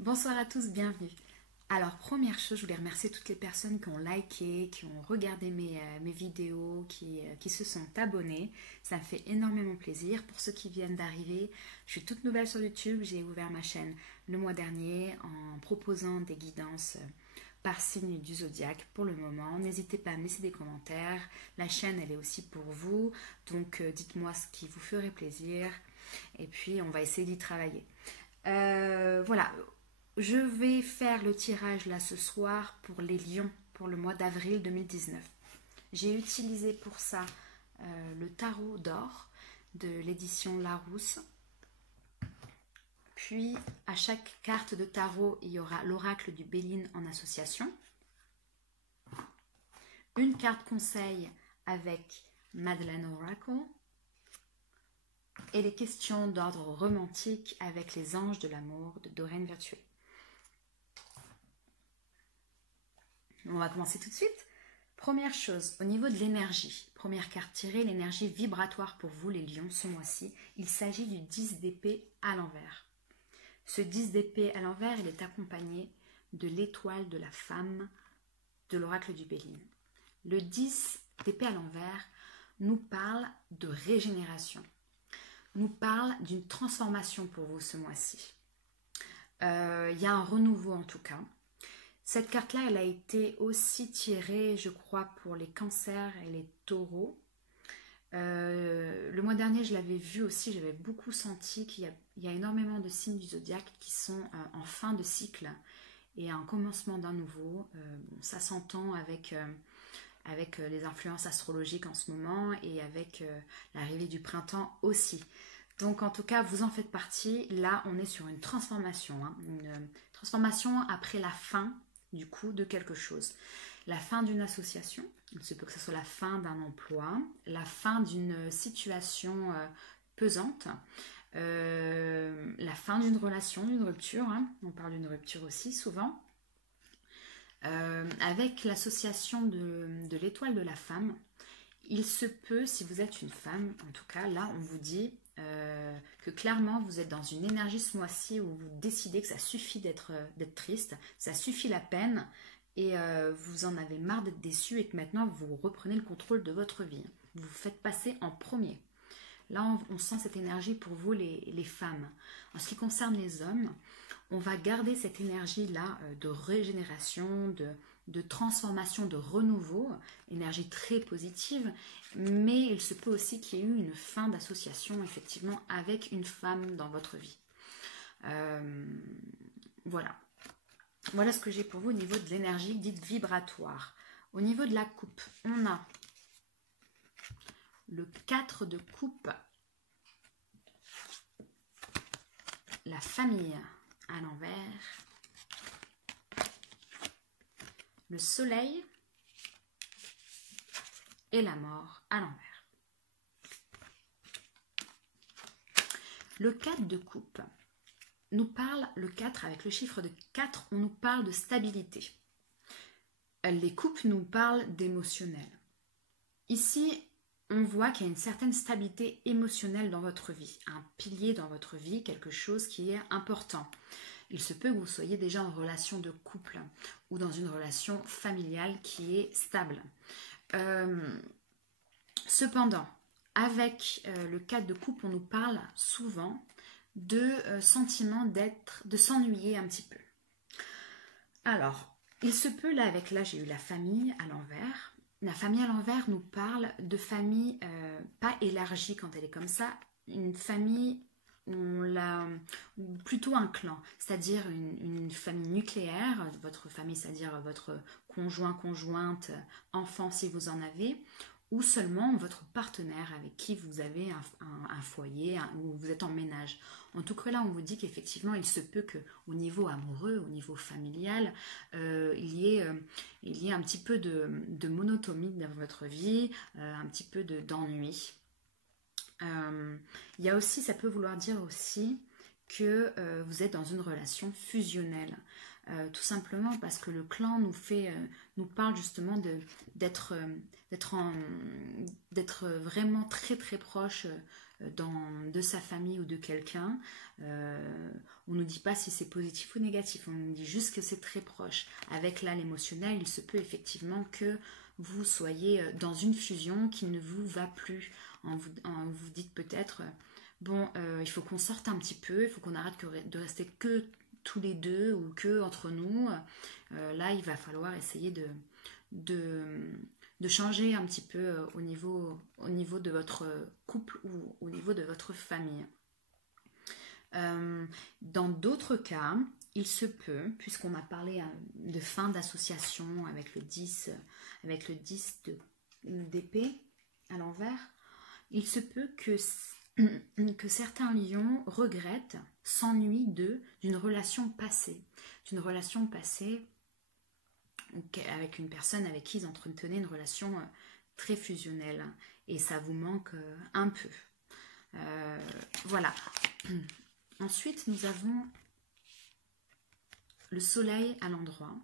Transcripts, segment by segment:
Bonsoir à tous, bienvenue. Alors, première chose, je voulais remercier toutes les personnes qui ont liké, qui ont regardé mes vidéos, qui se sont abonnées. Ça me fait énormément plaisir. Pour ceux qui viennent d'arriver, je suis toute nouvelle sur YouTube. J'ai ouvert ma chaîne le mois dernier en proposant des guidances par signe du zodiaque pour le moment. N'hésitez pas à me laisser des commentaires. La chaîne, elle est aussi pour vous. Donc, dites-moi ce qui vous ferait plaisir. Et puis, on va essayer d'y travailler. Voilà, je vais faire le tirage là ce soir pour les lions pour le mois d'avril 2019. J'ai utilisé pour ça le tarot d'or de l'édition Larousse. Puis à chaque carte de tarot, il y aura l'oracle du Béline en association. Une carte conseil avec Madeleine Oracle. Et les questions d'ordre romantique avec les anges de l'amour de Doreen Virtué. On va commencer tout de suite. Première chose, au niveau de l'énergie, première carte tirée, l'énergie vibratoire pour vous les lions ce mois-ci, il s'agit du 10 d'épée à l'envers. Ce 10 d'épée à l'envers, il est accompagné de l'étoile de la femme de l'oracle du Béline. Le 10 d'épée à l'envers nous parle de régénération, nous parle d'une transformation pour vous ce mois-ci. Il y a un renouveau en tout cas. Cette carte-là, elle a été aussi tirée, je crois, pour les cancers et les taureaux. Le mois dernier, je l'avais vu aussi, j'avais beaucoup senti qu'il y a énormément de signes du zodiaque qui sont en fin de cycle et un commencement d'un nouveau. Ça s'entend avec les influences astrologiques en ce moment et avec l'arrivée du printemps aussi. Donc en tout cas, vous en faites partie. Là, on est sur une transformation. Une transformation après la fin du coup de quelque chose. La fin d'une association, il se peut que ce soit la fin d'un emploi, la fin d'une situation pesante, la fin d'une relation, d'une rupture. On parle d'une rupture aussi souvent. Avec l'association de l'étoile de la femme, il se peut, si vous êtes une femme, en tout cas, là, on vous dit que clairement, vous êtes dans une énergie ce mois-ci où vous décidez que ça suffit d'être triste, ça suffit la peine, et vous en avez marre d'être déçu et que maintenant, vous reprenez le contrôle de votre vie. Vous vous faites passer en premier. Là, on sent cette énergie pour vous, les femmes. En ce qui concerne les hommes, on va garder cette énergie-là de régénération, de transformation, de renouveau, énergie très positive, mais il se peut aussi qu'il y ait eu une fin d'association, effectivement, avec une femme dans votre vie. Voilà. Voilà ce que j'ai pour vous au niveau de l'énergie dite vibratoire. Au niveau de la coupe, on a le 4 de coupe, la famille à l'envers, le soleil et la mort à l'envers. Le 4 de coupe nous parle, le 4 avec le chiffre de 4, on nous parle de stabilité. Les coupes nous parlent d'émotionnel. Ici, on voit qu'il y a une certaine stabilité émotionnelle dans votre vie, un pilier dans votre vie, quelque chose qui est important. Il se peut que vous soyez déjà en relation de couple ou dans une relation familiale qui est stable. Cependant, avec le 4 de coupe, on nous parle souvent de sentiment de s'ennuyer un petit peu. Alors, il se peut là, j'ai eu la famille à l'envers. La famille à l'envers nous parle de famille pas élargie quand elle est comme ça, une famille ou plutôt un clan, c'est-à-dire une famille nucléaire, votre famille, c'est-à-dire votre conjoint, conjointe, enfant si vous en avez, ou seulement votre partenaire avec qui vous avez un foyer, où vous êtes en ménage. En tout cas là, on vous dit qu'effectivement, il se peut qu'au niveau amoureux, au niveau familial, il y ait un petit peu de monotonie dans votre vie, un petit peu d'ennui. Il y a aussi, ça peut vouloir dire aussi que vous êtes dans une relation fusionnelle. Tout simplement parce que le clan nous parle justement d'être vraiment très très proche de sa famille ou de quelqu'un. On ne nous dit pas si c'est positif ou négatif, on nous dit juste que c'est très proche. Avec là l'émotionnel, il se peut effectivement que vous soyez dans une fusion qui ne vous va plus. Vous dites peut-être, bon, il faut qu'on sorte un petit peu, il faut qu'on arrête de rester que tous les deux ou que entre nous. Là, il va falloir essayer de changer un petit peu au niveau de votre couple ou au niveau de votre famille. Dans d'autres cas, il se peut, puisqu'on a parlé de fin d'association avec le 10 d'épée à l'envers, il se peut que certains lions regrettent, s'ennuient d'une relation passée. Avec une personne avec qui ils entretenaient une relation très fusionnelle. Et ça vous manque un peu. Voilà. Ensuite, nous avons le soleil à l'endroit,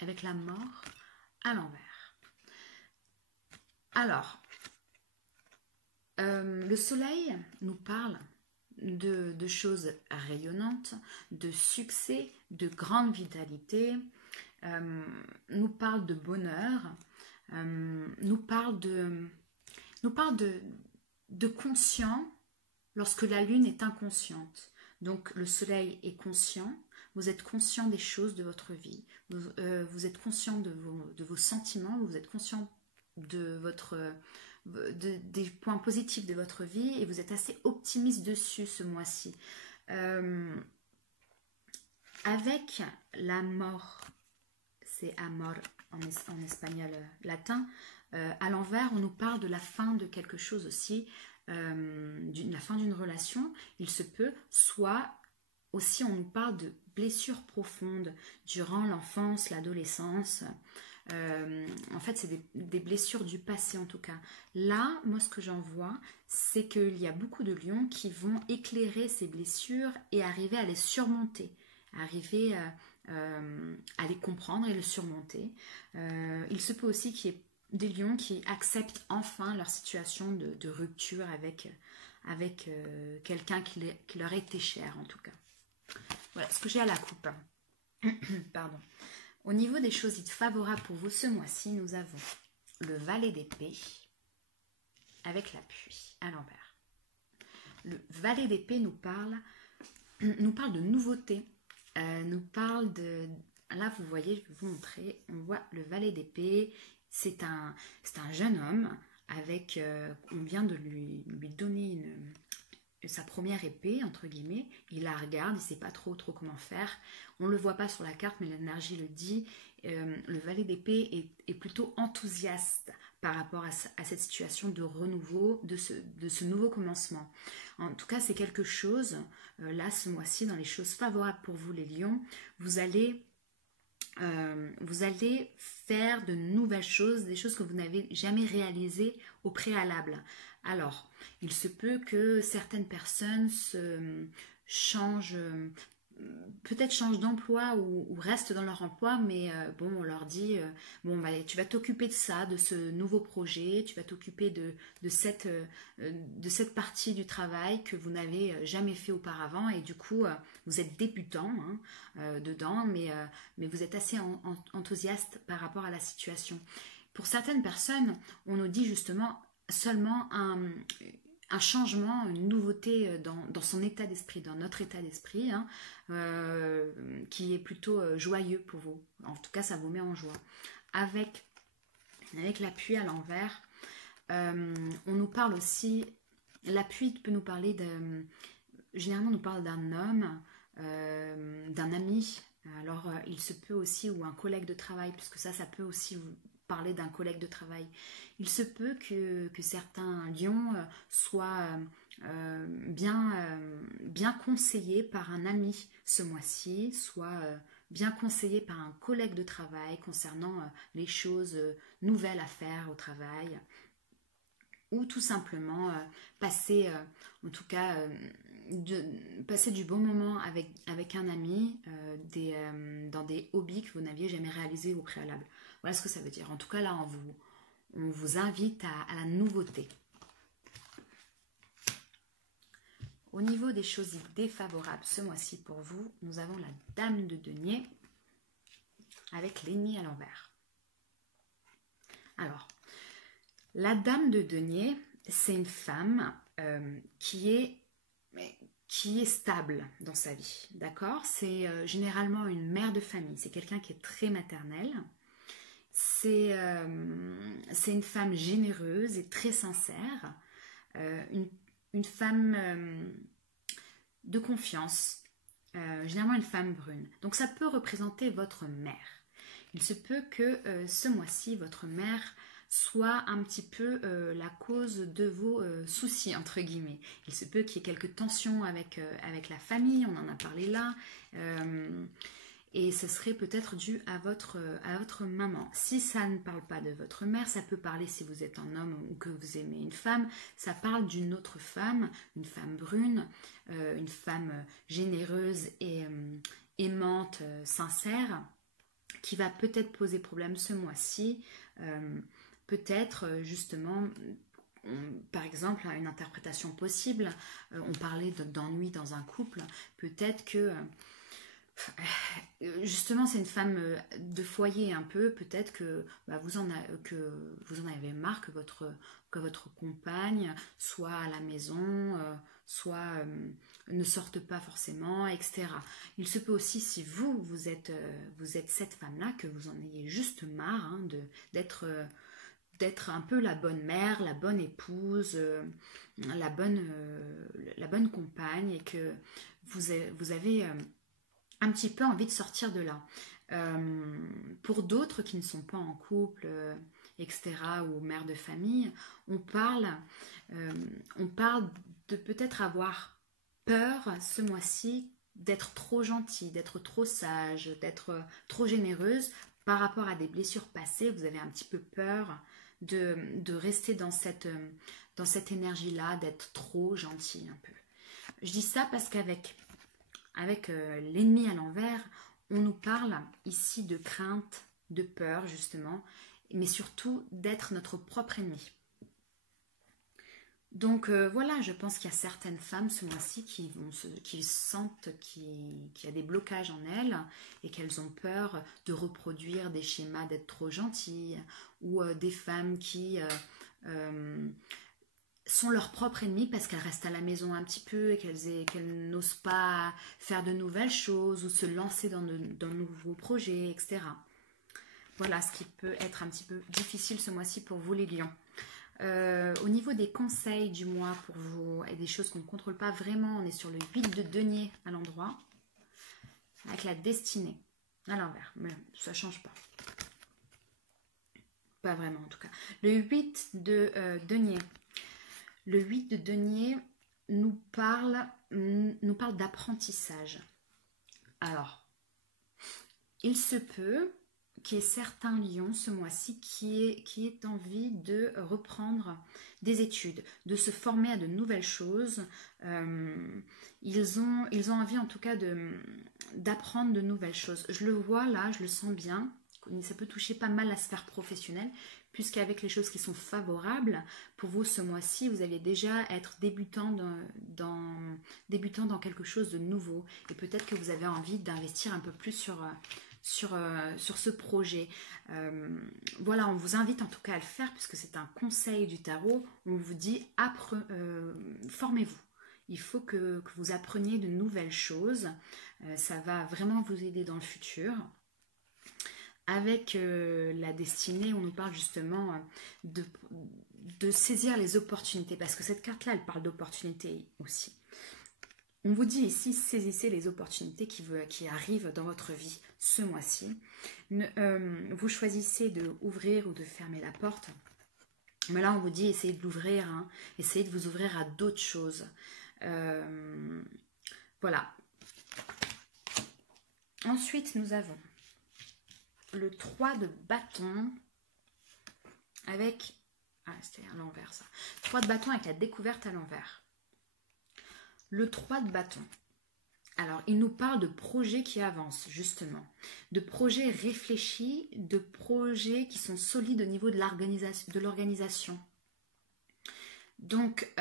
avec la mort à l'envers. Alors, le soleil nous parle de choses rayonnantes, de succès, de grande vitalité, nous parle de bonheur, nous parle de conscient lorsque la lune est inconsciente. Donc le soleil est conscient, vous êtes conscient des choses de votre vie, vous êtes conscient de vos sentiments, vous êtes conscient des points positifs de votre vie et vous êtes assez optimiste dessus ce mois-ci. Avec la mort, c'est amor en espagnol latin, à l'envers on nous parle de la fin de quelque chose aussi, la fin d'une relation. Il se peut, soit aussi on nous parle de blessures profondes durant l'enfance, l'adolescence. En fait, c'est des blessures du passé en tout cas. Là, moi ce que j'en vois, c'est qu'il y a beaucoup de lions qui vont éclairer ces blessures et arriver à les surmonter, arriver à les comprendre et les surmonter. Il se peut aussi qu'il y ait des lions qui acceptent enfin leur situation de rupture avec quelqu'un qui leur était cher en tout cas. Voilà ce que j'ai à la coupe. Pardon. Au niveau des choses favorables pour vous ce mois-ci, nous avons le valet d'épée avec la pluie à l'envers. Le valet d'épée nous parle de nouveautés, nous parle de... Là, vous voyez, je vais vous montrer, on voit le valet d'épée, c'est un jeune homme avec... on vient de lui donner sa première épée, entre guillemets, il la regarde, il ne sait pas trop comment faire, on ne le voit pas sur la carte, mais l'énergie le dit, le valet d'épée est plutôt enthousiaste par rapport à cette situation de renouveau, de ce nouveau commencement. En tout cas, c'est quelque chose, là, ce mois-ci, dans les choses favorables pour vous, les lions, vous allez faire de nouvelles choses, des choses que vous n'avez jamais réalisées au préalable. Alors, il se peut que certaines personnes peut-être changent d'emploi ou restent dans leur emploi, mais bon, on leur dit, tu vas t'occuper de ça, de ce nouveau projet, tu vas t'occuper de cette partie du travail que vous n'avez jamais fait auparavant, et du coup, vous êtes débutant dedans, mais vous êtes assez enthousiaste par rapport à la situation. Pour certaines personnes, on nous dit justement seulement un changement, une nouveauté dans son état d'esprit, dans notre état d'esprit, qui est plutôt joyeux pour vous. En tout cas, ça vous met en joie. Avec la pluie à l'envers, on nous parle aussi, la pluie peut nous parler généralement on nous parle d'un homme, d'un ami. Alors il se peut aussi, ou un collègue de travail, puisque ça peut aussi vous parler d'un collègue de travail. Il se peut que certains lions soient bien conseillés par un ami ce mois-ci, soit bien conseillés par un collègue de travail concernant les choses nouvelles à faire au travail, ou tout simplement passer, en tout cas, passer du bon moment avec un ami dans des hobbies que vous n'aviez jamais réalisés au préalable. Voilà ce que ça veut dire. En tout cas, là, on vous invite à la nouveauté. Au niveau des choses défavorables ce mois-ci pour vous, nous avons la Dame de denier avec l'ennemi à l'envers. Alors, la Dame de denier, c'est une femme qui est stable dans sa vie, d'accord? C'est généralement une mère de famille, c'est quelqu'un qui est très maternel. C'est une femme généreuse et très sincère, une femme de confiance, généralement une femme brune. Donc ça peut représenter votre mère. Il se peut que ce mois-ci, votre mère soit un petit peu la cause de vos soucis, entre guillemets. Il se peut qu'il y ait quelques tensions avec la famille, on en a parlé là, et ce serait peut-être dû à votre maman. Si ça ne parle pas de votre mère, ça peut parler, si vous êtes un homme ou que vous aimez une femme, ça parle d'une autre femme, une femme brune, une femme généreuse et aimante, sincère, qui va peut-être poser problème ce mois-ci, peut-être justement, par exemple, une interprétation possible, on parlait d'ennui dans un couple, peut-être que justement c'est une femme de foyer un peu, peut-être que, vous en avez marre que votre compagne soit à la maison, soit ne sorte pas forcément, etc. Il se peut aussi, si vous êtes cette femme-là, que vous en ayez juste marre, hein, d'être un peu la bonne mère, la bonne épouse, la bonne compagne, et que vous avez un petit peu envie de sortir de là. Pour d'autres qui ne sont pas en couple, etc., ou mère de famille, on parle de peut-être avoir peur ce mois-ci d'être trop gentille, d'être trop sage, d'être trop généreuse par rapport à des blessures passées. Vous avez un petit peu peur de rester dans cette énergie-là, d'être trop gentille un peu. Je dis ça parce qu'avec l'ennemi à l'envers, on nous parle ici de crainte, de peur justement, mais surtout d'être notre propre ennemi. Donc voilà, je pense qu'il y a certaines femmes ce mois-ci qui sentent qu'il y a des blocages en elles et qu'elles ont peur de reproduire des schémas d'être trop gentilles, ou des femmes qui sont leurs propres ennemis parce qu'elles restent à la maison un petit peu et qu'elles n'osent pas faire de nouvelles choses ou se lancer dans de nouveaux projets, etc. Voilà ce qui peut être un petit peu difficile ce mois-ci pour vous les lions. Au niveau des conseils du mois pour vous, et des choses qu'on ne contrôle pas vraiment, on est sur le 8 de denier à l'endroit, avec la destinée à l'envers, mais ça ne change pas. Pas vraiment en tout cas. Le 8 de denier. Le 8 de denier nous parle d'apprentissage. Alors, il se peut qu'il y ait certains lions ce mois-ci qui aient envie de reprendre des études, de se former à de nouvelles choses. Ils ont envie en tout cas d'apprendre de nouvelles choses. Je le vois là, je le sens bien. Ça peut toucher pas mal la sphère professionnelle, puisqu'avec les choses qui sont favorables pour vous ce mois-ci, vous allez déjà être débutant dans quelque chose de nouveau, et peut-être que vous avez envie d'investir un peu plus sur ce projet. Voilà, on vous invite en tout cas à le faire, puisque c'est un conseil du tarot. On vous dit formez-vous. Il faut que vous appreniez de nouvelles choses. Ça va vraiment vous aider dans le futur. Avec la destinée, on nous parle justement de saisir les opportunités, parce que cette carte-là, elle parle d'opportunités aussi. On vous dit ici, saisissez les opportunités qui arrivent dans votre vie ce mois-ci. Vous choisissez de ouvrir ou de fermer la porte. Mais là, on vous dit, essayez de l'ouvrir, hein, essayez de vous ouvrir à d'autres choses. Voilà. Ensuite, nous avons le 3 de bâton avec... Ah, c'était à l'envers ça. 3 de bâton avec la découverte à l'envers. Le 3 de bâton. Alors, il nous parle de projets qui avancent, justement. De projets réfléchis, de projets qui sont solides au niveau de l'organisation. Donc,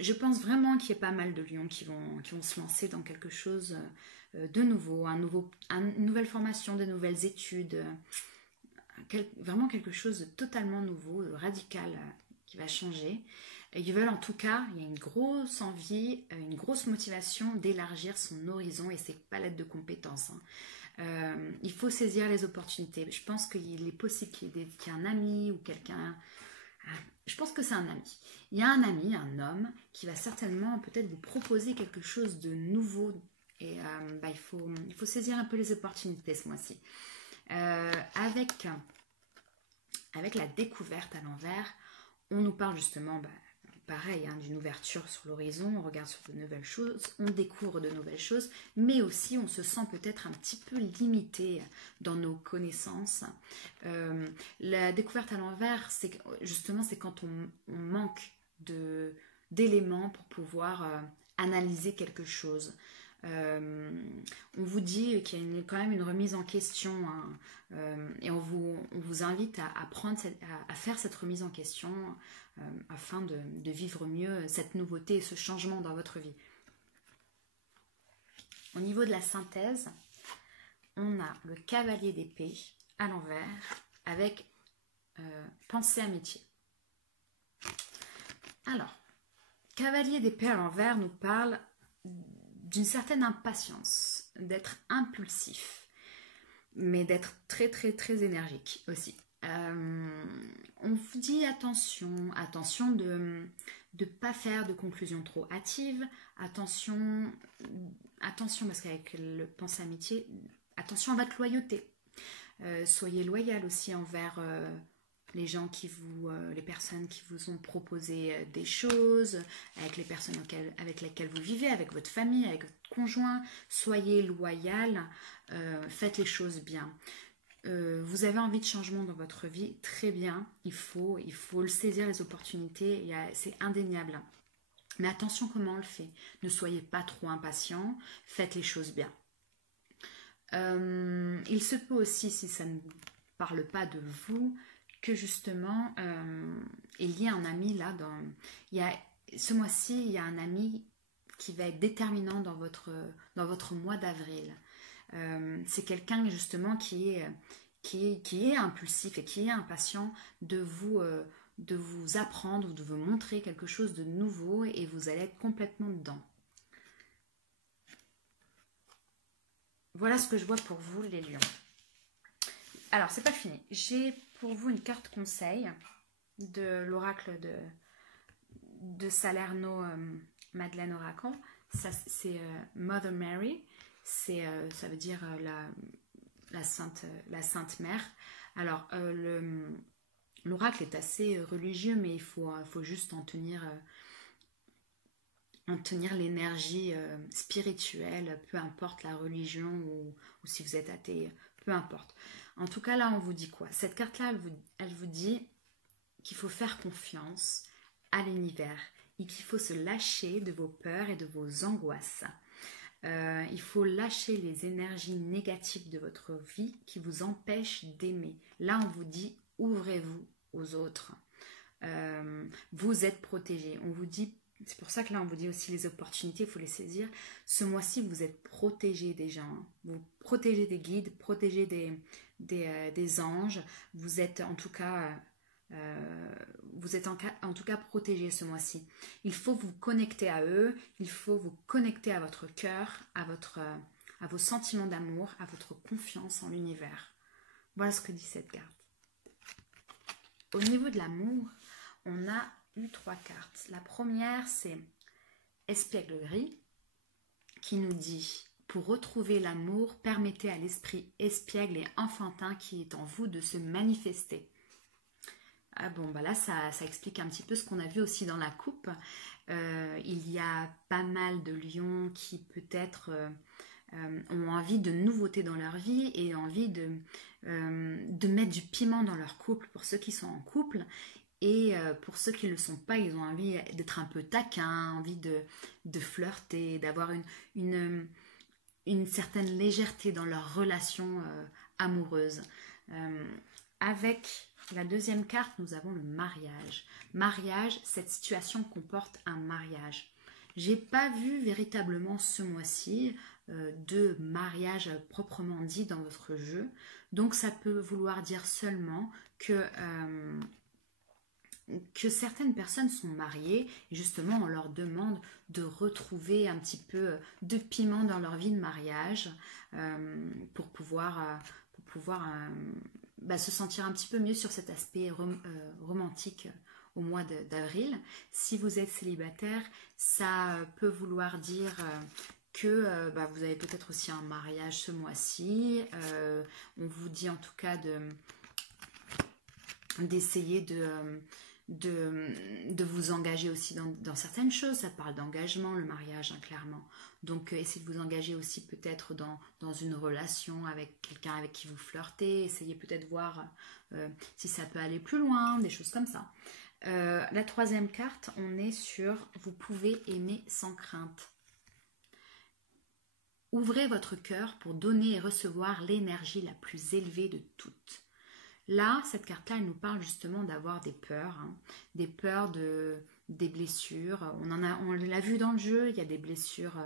je pense vraiment qu'il y a pas mal de lions qui vont se lancer dans quelque chose de nouveau, une nouvelle formation, de nouvelles études, vraiment quelque chose de totalement nouveau, de radical qui va changer. Et ils veulent en tout cas, il y a une grosse envie, une grosse motivation d'élargir son horizon et ses palettes de compétences. Il faut saisir les opportunités. Je pense qu'il est possible qu'il y ait un ami ou quelqu'un. Je pense que c'est un ami. Il y a un ami, un homme, qui va certainement peut-être vous proposer quelque chose de nouveau. Et il faut saisir un peu les opportunités ce mois-ci. Avec la découverte à l'envers, on nous parle justement, pareil, d'une ouverture sur l'horizon, on regarde sur de nouvelles choses, on découvre de nouvelles choses, mais aussi on se sent peut-être un petit peu limité dans nos connaissances. La découverte à l'envers, c'est quand on manque d'éléments pour pouvoir analyser quelque chose. On vous dit qu'il y a quand même une remise en question, et on vous invite à faire cette remise en question afin de vivre mieux cette nouveauté et ce changement dans votre vie. Au niveau de la synthèse, on a le cavalier d'épée à l'envers avec pensée amitié. Alors, cavalier d'épée à l'envers nous parle d'une certaine impatience, d'être impulsif, mais d'être très très très énergique aussi. On vous dit attention de ne pas faire de conclusions trop hâtives, attention parce qu'avec le pensée amitié, attention à votre loyauté. Soyez loyal aussi envers les personnes qui vous ont proposé des choses, avec les personnes avec lesquelles vous vivez, avec votre famille, avec votre conjoint. Soyez loyal, faites les choses bien. Vous avez envie de changement dans votre vie, très bien, il faut le saisir, les opportunités, c'est indéniable. Mais attention comment on le fait. Ne soyez pas trop impatient, faites les choses bien. Il se peut aussi, si ça ne parle pas de vous, que justement, il y a un ami là, ce mois-ci, il y a un ami qui va être déterminant dans votre mois d'avril. C'est quelqu'un justement qui est impulsif et qui est impatient de vous apprendre ou de vous montrer quelque chose de nouveau, et vous allez être complètement dedans. Voilà ce que je vois pour vous, les lions. Alors, c'est pas fini. J'ai pour vous une carte conseil de l'oracle de Salerno Madeleine Oracle. Ça, c'est Mother Mary. Ça veut dire la Sainte Mère. Alors, l'oracle est assez religieux, mais il faut juste en tenir l'énergie spirituelle, peu importe la religion ou si vous êtes athée, peu importe. En tout cas, là, on vous dit quoi? Cette carte-là, elle vous dit qu'il faut faire confiance à l'univers et qu'il faut se lâcher de vos peurs et de vos angoisses. Il faut lâcher les énergies négatives de votre vie qui vous empêchent d'aimer. Là, on vous dit, ouvrez-vous aux autres. Vous êtes protégés. On vous dit, c'est pour ça que là, on vous dit aussi les opportunités, il faut les saisir. Ce mois-ci, vous êtes protégés des gens. Vous protégez des guides, protégez des anges. Vous êtes en tout cas... en tout cas protégés ce mois-ci. Il faut vous connecter à eux, il faut vous connecter à votre cœur, à vos sentiments d'amour, à votre confiance en l'univers. Voilà ce que dit cette carte. Au niveau de l'amour, on a eu 3 cartes. La première, c'est Espiègle gris, qui nous dit: pour retrouver l'amour, permettez à l'esprit espiègle et enfantin qui est en vous de se manifester. Ah bon, là, ça explique un petit peu ce qu'on a vu aussi dans la coupe. Il y a pas mal de lions qui peut-être ont envie de nouveautés dans leur vie et envie de mettre du piment dans leur couple pour ceux qui sont en couple. Et pour ceux qui ne le sont pas, ils ont envie d'être un peu taquins, envie de flirter, d'avoir une certaine légèreté dans leur relation amoureuse. avec la deuxième carte, nous avons le mariage. Mariage, cette situation comporte un mariage. J'ai pas vu véritablement ce mois-ci de mariage proprement dit dans votre jeu. Donc ça peut vouloir dire seulement que certaines personnes sont mariées et justement on leur demande de retrouver un petit peu de piment dans leur vie de mariage pour pouvoir se sentir un petit peu mieux sur cet aspect romantique au mois d'avril. Si vous êtes célibataire, ça peut vouloir dire que vous avez peut-être aussi un mariage ce mois-ci. On vous dit en tout cas d'essayer de vous engager aussi dans certaines choses. Ça parle d'engagement, le mariage, hein, clairement. Donc, essayez de vous engager aussi peut-être dans une relation avec quelqu'un avec qui vous flirtez. Essayez peut-être de voir si ça peut aller plus loin, des choses comme ça. La troisième carte, on est sur « Vous pouvez aimer sans crainte ». Ouvrez votre cœur pour donner et recevoir l'énergie la plus élevée de toutes. Là, cette carte-là, elle nous parle justement d'avoir des peurs, hein, des peurs des blessures. On l'a vu dans le jeu, il y a des blessures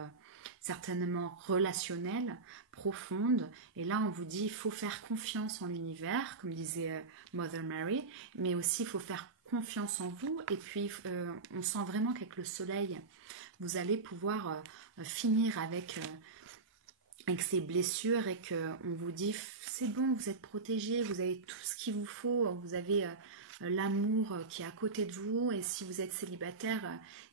certainement relationnelles, profondes. Et là, on vous dit, il faut faire confiance en l'univers, comme disait Mother Mary, mais aussi il faut faire confiance en vous. Et puis, on sent vraiment qu'avec le soleil, vous allez pouvoir finir avec ces blessures et qu'on vous dit c'est bon, vous êtes protégé, vous avez tout ce qu'il vous faut, vous avez l'amour qui est à côté de vous. Et si vous êtes célibataire,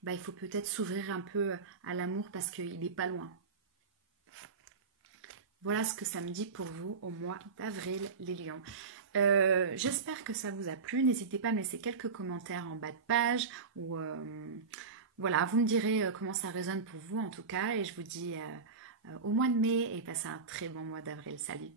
il faut peut-être s'ouvrir un peu à l'amour parce qu'il n'est pas loin. Voilà ce que ça me dit pour vous au mois d'avril, les lions. J'espère que ça vous a plu. N'hésitez pas à me laisser quelques commentaires en bas de page ou voilà, vous me direz comment ça résonne pour vous en tout cas, et je vous dis au mois de mai et passez un très bon mois d'avril. Salut!